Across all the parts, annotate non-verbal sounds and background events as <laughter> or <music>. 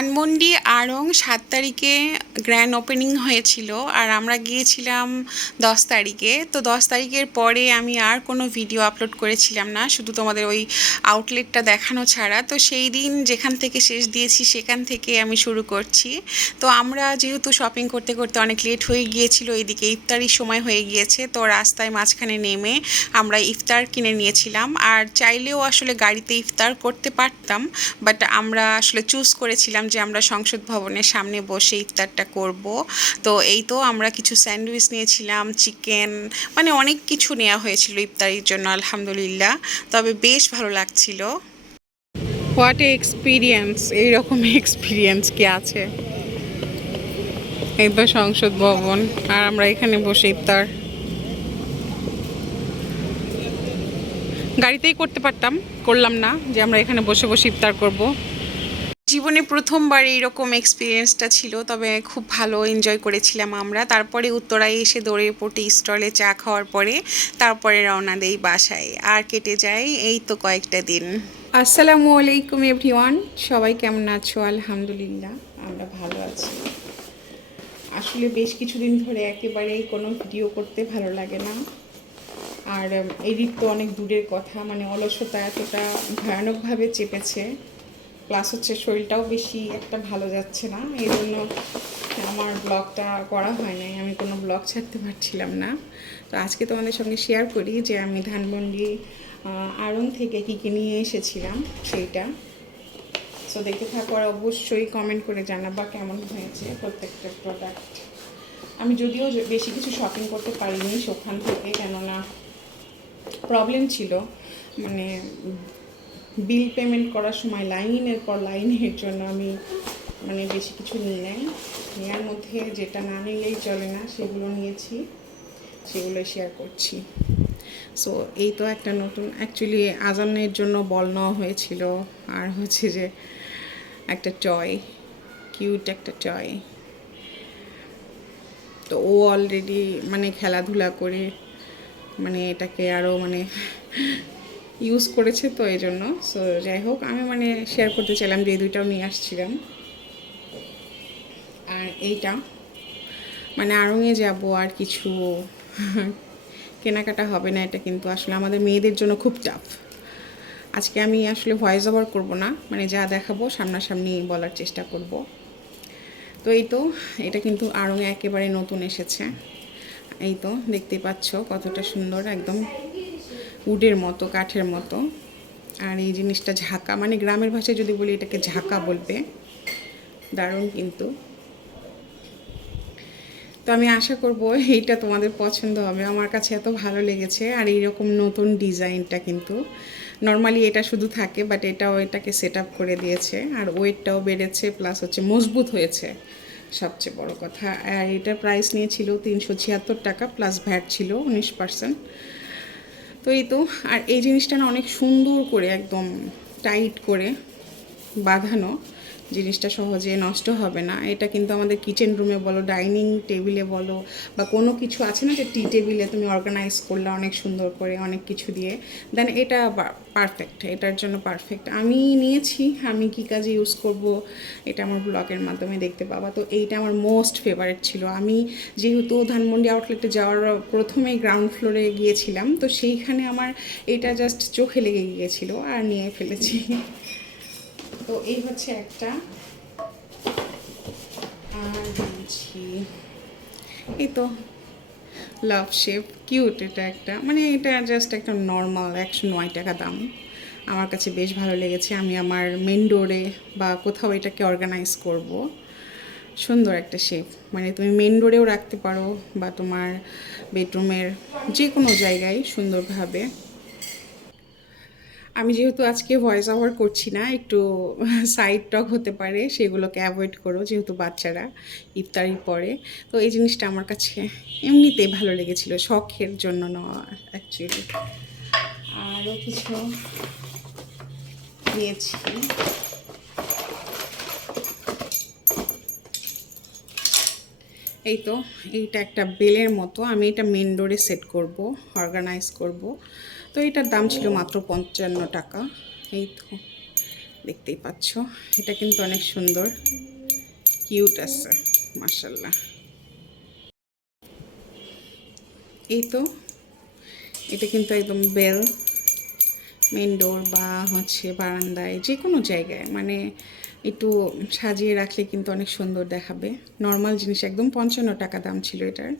ধানমন্ডি, আড়ং সাত তারিখে গ্র্যান্ড ওপেনিং হয়েছিল আর আমরা গিয়েছিলাম দশ তারিখে। তো দশ তারিখের পরে আমি আর কোনো ভিডিও আপলোড করেছিলাম না, শুধু তোমাদের ওই আউটলেটটা দেখানো ছাড়া। তো সেই দিন যেখান থেকে শেষ দিয়েছি সেখান থেকে আমি শুরু করছি। তো আমরা যেহেতু শপিং করতে করতে অনেক লেট হয়ে গিয়েছিল এদিকে ইফতারির সময় হয়ে গিয়েছে, তো রাস্তায় মাঝখানে নেমে আমরা ইফতার কিনে নিয়েছিলাম। আর চাইলেও আসলে গাড়িতে ইফতার করতে পারতাম বাট আমরা আসলে চুজ করেছিলাম যে আমরা সংসদ ভবনের সামনে বসে ইফতারটা করব। তো এই তো আমরা কিছু স্যান্ডউইচ নিয়েছিলাম, চিকেন মানে অনেক কিছু নেওয়া হয়েছিল ইফতারির জন্য, আলহামদুলিল্লাহ। তবে বেশ ভালো লাগছিল। হোয়াট এ এক্সপিরিয়েন্স এইরকম এক্সপিরিয়েন্স কি আছে? তো সংসদ ভবন, আর আমরা এখানে বসে ইফতার। গাড়িতেই করতে পারতাম, করলাম না যে আমরা এখানে বসে বসে ইফতার করব। জীবনে প্রথমবার এইরকম এক্সপিরিয়েন্সটা ছিল, তবে খুব ভালো এনজয় করেছিলাম আমরা। তারপরে উত্তরায় এসে দৌড়ে পড়ে স্টলে চা খাওয়ার পরে তারপরে রওনা দেই বাসায়। আর কেটে যায় এই তো কয়েকটা দিন। আসসালামু আলাইকুম এভরিওয়ান সবাই কেমন আছো? আলহামদুলিল্লাহ, আমরা ভালো আছি। আসলে বেশ কিছুদিন ধরে একেবারেই কোনো ভিডিও করতে ভালো লাগে না। আর এডিট তো অনেক দূরের কথা মানে অলসতা এতটা ভয়ানকভাবে চেপেছে। প্লাস হচ্ছে শরীরটাও বেশি একটা ভালো যাচ্ছে না। এই জন্য আমার ব্লগটা করা হয় নাই। আমি কোনো ব্লগ ছাড়তে পারছিলাম না। তো আজকে তোমাদের সঙ্গে শেয়ার করি যে আমি ধানমন্ডি আড়ং থেকে কী কী নিয়ে এসেছিলাম, সেইটা। সো দেখে থাকো আর অবশ্যই কমেন্ট করে জানাবা কেমন হয়েছে প্রত্যেকটা প্রোডাক্ট আমি যদিও বেশি কিছু শপিং করতে পারিনি সেখান থেকে, কেননা প্রবলেম ছিল। মানে বিল পেমেন্ট করার সময় লাইনের পর লাইনের জন্য আমি মানে বেশি কিছু নিই নাই। নেওয়ার মধ্যে যেটা না নিলেই চলে না, সেগুলো নিয়েছি সেগুলো শেয়ার করছি। সো এই তো একটা নতুন অ্যাকচুয়ালি আজানের জন্য বল নেওয়া হয়েছিল, আর হচ্ছে যে একটা টয় কিউট একটা টয় তো ও অলরেডি মানে খেলাধুলা করে মানে এটাকে আরও মানে ইউজ করেছে তো এই জন্য সো যাই হোক, আমি মানে শেয়ার করতে চাইলাম যে এই দুইটাও নিয়ে আসছিলাম। আর এইটা মানে আড়ঙে যাব আর কিছু <laughs> কেনাকাটা হবে না, এটা কিন্তু আসলে আমাদের মেয়েদের জন্য খুব টাফ আজকে আমি আসলে ভয়েস ওভার করব না মানে যা দেখাবো সামনাসামনি বলার চেষ্টা করব। তো এই তো, এটা কিন্তু আড়ঙে একেবারে নতুন এসেছে। এই তো দেখতেই পাচ্ছ কতটা সুন্দর, একদম উডের মতো, কাঠের মতো। আর এই জিনিসটা ঝাঁকা মানে গ্রামের ভাষায় যদি বলি এটাকে ঝাঁকা বলবে, দারুণ কিন্তু। তো আমি আশা করব এইটা তোমাদের পছন্দ হবে, আমার কাছে এত ভালো লেগেছে। আর এইরকম নতুন ডিজাইনটা কিন্তু, নর্মালি এটা শুধু থাকে, বাট এটাও এটাকে সেট করে দিয়েছে। আর ওয়েটটাও বেড়েছে, প্লাস হচ্ছে মজবুত হয়েছে, সবচেয়ে বড় কথা। আর এটার প্রাইস নিয়েছিল তিনশো ছিয়াত্তর টাকা, প্লাস ভ্যাট ছিল উনিশ পার্সেন্ট। তো এই তো। আর এই জিনিসটা না অনেক সুন্দর করে একদম টাইট করে বাঁধানো। জিনিসটা সহজে নষ্ট হবে না। এটা কিন্তু আমাদের কিচেন রুমে বলো ডাইনিং টেবিলে বলো, বা কোনো কিছু আছে না যে টি টেবিলে তুমি অর্গানাইজ করলে অনেক সুন্দর করে, অনেক কিছু দিয়ে দেন এটা পারফেক্ট এটার জন্য পারফেক্ট আমি নিয়েছি, আমি কী কাজে ইউজ করব, এটা আমার ব্লগের মাধ্যমে দেখতে পাবা। তো এইটা আমার মোস্ট ফেভারিট ছিল। আমি যেহেতু ধানমন্ডি আউটলেটে যাওয়ার প্রথমেই গ্রাউন্ড ফ্লোরে গিয়েছিলাম, তো সেইখানে আমার এটা জাস্ট চোখে লেগে গিয়েছিল, আর নিয়ে ফেলেছি। তো এই হচ্ছে একটা। আর বলছি এই তো লাভ শেপ কিউট এটা একটা। মানে এটা জাস্ট একটা নর্মাল একশো নয় টাকা দাম। আমার কাছে বেশ ভালো লেগেছে। আমি আমার মেন ডোরে বা কোথাও এটাকে অর্গানাইজ করব। সুন্দর একটা শেপ মানে তুমি মেন ডোরেও রাখতে পারো বা তোমার বেডরুমের যে কোনো জায়গায় সুন্দরভাবে। আমি যেহেতু আজকে ভয়েস ওভার করছি না, একটু সাইড টক হতে পারে, সেগুলোকে অ্যাভয়েড করো যেহেতু বাচ্চারা ইফতারি পরে। তো এই জিনিসটা আমার কাছে এমনিতেই ভালো লেগেছিল, শখের জন্য নেওয়া অ্যাকচুয়ালি আরও কিছু নিয়েছি এই তো, এইটা একটা বেলের মতো, আমি এটা মেন ডোরে সেট করব অর্গানাইজ করব। তো এটার দাম ছিল মাত্র পঞ্চান্ন টাকা, এই তো, দেখতেই পাচ্ছ, এটা কিন্তু অনেক সুন্দর কিউট আছে মার্শাল্লাহ এই তো, এটা কিন্তু একদম বেল মেন ডোর বা হচ্ছে বারান্দায় যে কোনো জায়গায় মানে একটু সাজিয়ে রাখলে কিন্তু অনেক সুন্দর দেখাবে। নর্মাল জিনিস, একদম পঞ্চান্ন টাকা দাম ছিল এটার।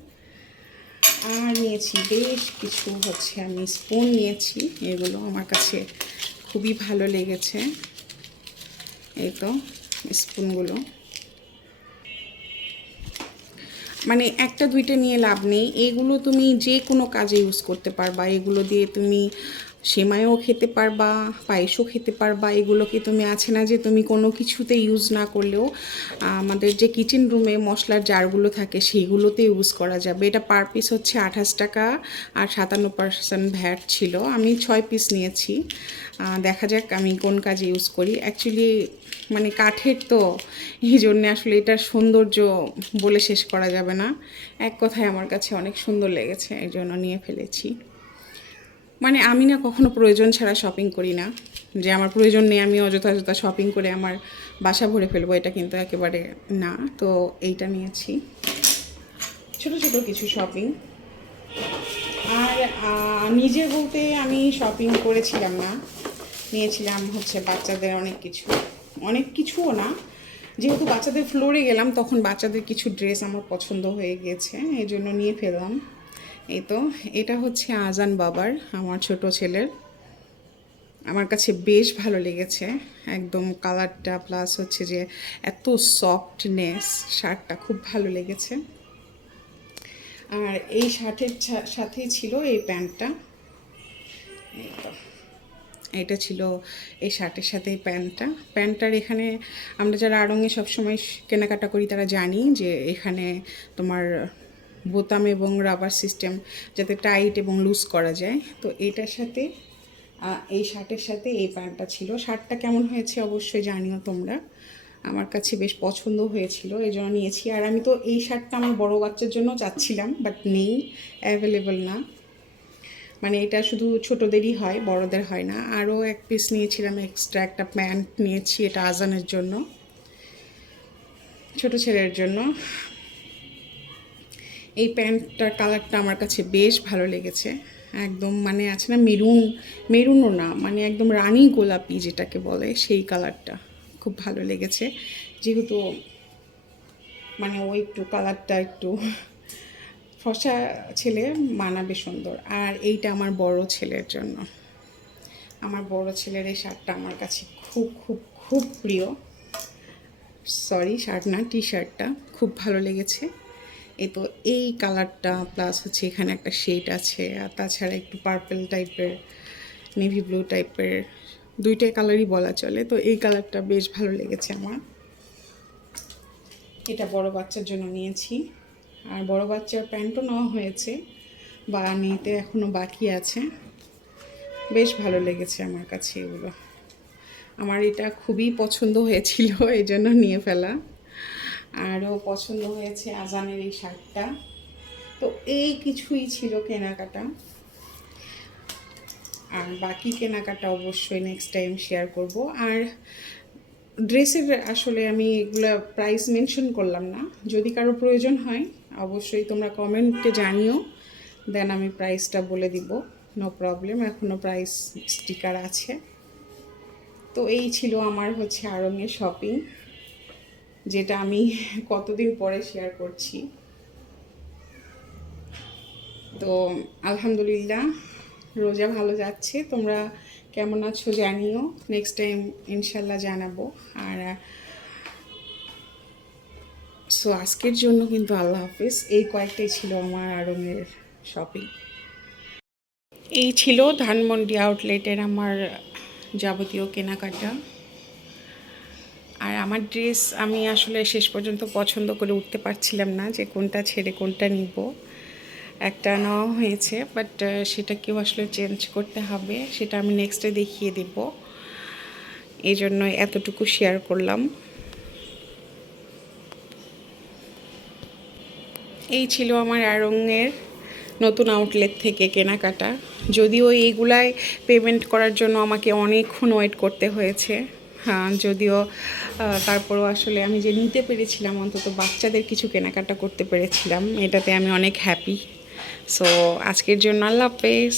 আর নিয়েছি বেশ কিছু হচ্ছে, আমি স্পুন নিয়েছি, এগুলো আমার কাছে খুবই ভালো লেগেছে। এই তো স্পুনগুলো মানে একটা দুইটা নিয়ে লাভ নেই। এগুলো তুমি যে কোনো কাজে ইউজ করতে পারবা। এগুলো দিয়ে তুমি সেমাইও খেতে পারবা, পায়েসও খেতে পারবা এগুলোকে তুমি আছে না যে তুমি কোনো কিছুতে ইউজ না করলেও আমাদের যে কিচেন রুমে মশলার জারগুলো থাকে সেইগুলোতে ইউজ করা যাবে। এটা পার পিস হচ্ছে আঠাশ টাকা আর সাতান্ন পার্সেন্ট ভ্যাট ছিল। আমি ছয় পিস নিয়েছি। দেখা যাক আমি কোন কাজে ইউজ করি। অ্যাকচুয়ালি মানে কাঠের তো, এই জন্যে আসলে এটার সৌন্দর্য বলে শেষ করা যাবে না। এক কথায় আমার কাছে অনেক সুন্দর লেগেছে এই জন্য নিয়ে ফেলেছি। মানে আমি না কখনো প্রয়োজন ছাড়া শপিং করি না। যে আমার প্রয়োজন নেই, আমি অযথা অযথা শপিং করে আমার বাসা ভরে ফেলব, এটা কিন্তু একেবারে না। তো এইটা নিয়েছি। ছোট ছোট কিছু শপিং আর নিজে বলতে আমি শপিং করেছিলাম না। নিয়েছিলাম হচ্ছে বাচ্চাদের অনেক কিছু। অনেক কিছুও না। যেহেতু বাচ্চাদের ফ্লোরে গেলাম, তখন বাচ্চাদের কিছু ড্রেস আমার পছন্দ হয়ে গিয়েছে এই জন্য নিয়ে ফেললাম। এই তো, এটা হচ্ছে আজান বাবার, আমার ছোট ছেলের। আমার কাছে বেশ ভালো লেগেছে, একদম কালারটা প্লাস হচ্ছে যে এত সফটনেস শার্টটা খুব ভালো লেগেছে। আর এই শার্টের সাথেই ছিল এই প্যান্টটা। এটা ছিল এই শার্টের সাথে প্যান্টটা। প্যান্টটার এখানে আমরা যারা আড়ঙে সবসময় কেনাকাটা করি তারা জানি যে এখানে তোমার বোতাম এবং রাবার সিস্টেম যাতে টাইট এবং লুজ করা যায়। তো এটার সাথে এই শার্টের সাথে এই প্যান্টটা ছিল। শার্টটা কেমন হয়েছে অবশ্যই জানিও তোমরা। আমার কাছে বেশ পছন্দ হয়েছিল এই জন্য নিয়েছি। আর আমি তো এই শার্টটা আমার বড় বাচ্চার জন্য চাচ্ছিলাম বাট নেই অ্যাভেলেবল না। মানে এটা শুধু ছোটোদেরই হয়, বড়দের হয় না। আরও এক পিস নিয়েছিলাম এক্সট্রা একটা প্যান্ট নিয়েছি, এটা আজানের জন্য। ছোট ছেলের জন্য। এই প্যান্টটার কালারটা আমার কাছে বেশ ভালো লেগেছে। একদম মানে আছে না মেরুন, মেরুনও না মানে একদম রানী গোলাপি যেটাকে বলে সেই কালারটা খুব ভালো লেগেছে। যেহেতু মানে ওই একটু কালারটা একটু ফসা ছেলে, মানাবে সুন্দর। আর এইটা আমার বড় ছেলের জন্য। আমার বড় ছেলের এই শার্টটা আমার কাছে খুব খুব খুব প্রিয়। সরি, শার্ট না টি শার্টটা খুব ভালো লেগেছে। এ তো এই কালারটা প্লাস হচ্ছে এখানে একটা শেড আছে, আর তাছাড়া একটু পার্পল টাইপের নেভি ব্লু টাইপের দুইটাই কালারই বলা চলে। তো এই কালারটা বেশ ভালো লেগেছে আমার। এটা বড় বাচ্চার জন্য নিয়েছি। আর বড় বাচ্চার প্যান্টও নেওয়া হয়েছে, বা নিতে এখনও বাকি আছে। বেশ ভালো লেগেছে আমার কাছে এগুলো। আমার এটা খুবই পছন্দ হয়েছিল, এই জন্য নিয়ে ফেলা। আরও পছন্দ হয়েছে আজানের এই শার্টটা। তো এই কিছুই ছিল কেনাকাটা। আর বাকি কেনাকাটা অবশ্যই নেক্সট টাইম শেয়ার করব। আর ড্রেসের আসলে আমি এগুলো প্রাইস মেনশন করলাম না। যদি কারও প্রয়োজন হয়, অবশ্যই তোমরা কমেন্টে জানিও। দেন আমি প্রাইসটা বলে দিব। নো প্রবলেম এখনও প্রাইস স্টিকার আছে। তো এই ছিল আমার হচ্ছে আড়ঙের শপিং যেটা আমি কতদিন পরে শেয়ার করছি। তো আলহামদুলিল্লাহ, রোজা ভালো যাচ্ছে। তোমরা কেমন আছো জানিও। নেক্সট টাইম ইনশাল্লাহ জানাব। আর সো আজকের জন্য কিন্তু আল্লাহ হাফিজ। এই কয়েকটাই ছিল আমার আড়ঙের শপিং এই ছিল ধানমন্ডি আউটলেটের আমার যাবতীয় কেনাকাটা। আর আমার ড্রেস আমি আসলে শেষ পর্যন্ত পছন্দ করে উঠতে পারছিলাম না যে কোনটা ছেড়ে কোনটা নিব। একটা নেওয়া হয়েছে বাট সেটাকেও আসলে চেঞ্জ করতে হবে, সেটা আমি নেক্সটে দেখিয়ে দেব। এই জন্য এতটুকু শেয়ার করলাম। এই ছিল আমার আড়ঙের নতুন আউটলেট থেকে কেনাকাটা। যদিও এইগুলায় পেমেন্ট করার জন্য আমাকে অনেকক্ষণ ওয়েট করতে হয়েছে। হ্যাঁ যদিও আহ, তারপরও আসলে আমি যে নিতে পেরেছিলাম অন্তত বাচ্চাদের কিছু কেনাকাটা করতে পেরেছিলাম এটাতে আমি অনেক হ্যাপি সো আজকের জন্য আল্লাহ হাফেজ।